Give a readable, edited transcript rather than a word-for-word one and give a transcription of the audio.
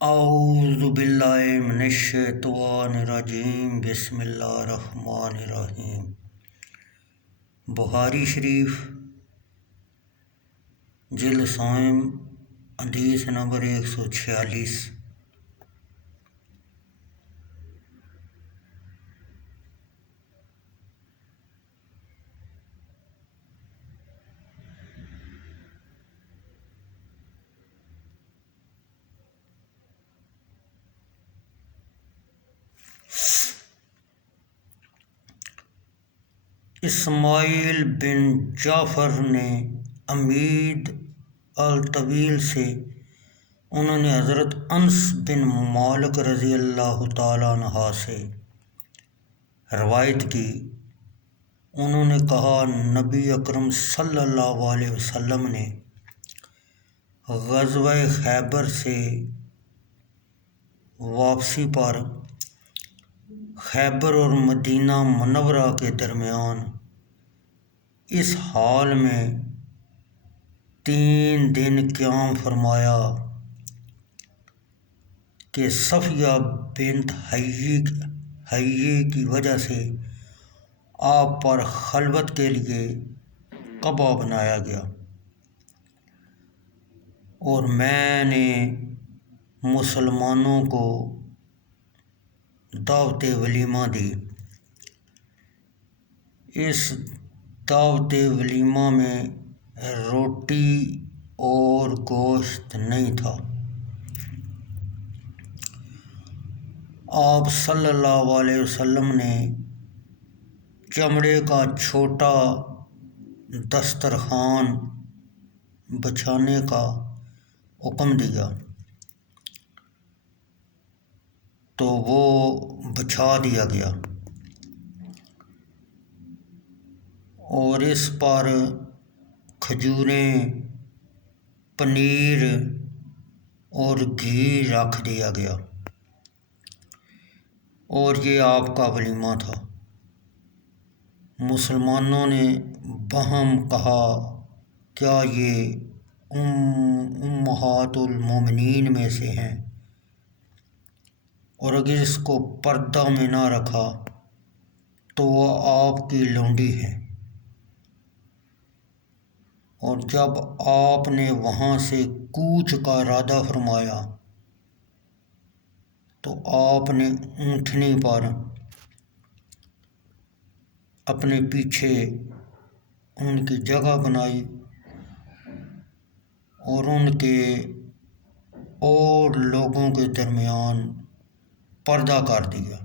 اعوذ باللہ من الشیطان الرجیم، بسم اللہ الرحمن الرحیم۔ بخاری شریف جلد سوم، حدیث نمبر 146۔ اسماعیل بن جعفر نے امید الطویل سے انہوں نے حضرت انس بن مالک رضی اللہ تعالیٰ عنہ سے روایت کی۔ انہوں نے کہا، نبی اکرم صلی اللہ علیہ وسلم نے غزوہ خیبر سے واپسی پر خیبر اور مدینہ منورہ کے درمیان اس حال میں 3 دن قیام فرمایا کہ صفیہ بنت حیی کی وجہ سے آپ پر خلوت کے لیے کعبہ بنایا گیا اور میں نے مسلمانوں کو دعوت ولیمہ دی۔ اس دعوت ولیمہ میں روٹی اور گوشت نہیں تھا۔ آپ صلی اللہ علیہ وسلم نے چمڑے کا چھوٹا دسترخوان بچھانے کا حکم دیا تو وہ بچھا دیا گیا اور اس پر کھجوریں، پنیر اور گھی رکھ دیا گیا، اور یہ آپ کا ولیمہ تھا۔ مسلمانوں نے باہم کہا، کیا یہ امہات المومنین میں سے ہیں؟ اور اگر اس کو پردہ میں نہ رکھا تو وہ آپ کی لونڈی ہے۔ اور جب آپ نے وہاں سے کوچ کا ارادہ فرمایا تو آپ نے اونٹنی پر اپنے پیچھے ان کی جگہ بنائی اور ان کے اور لوگوں کے درمیان پردہ کر دیا۔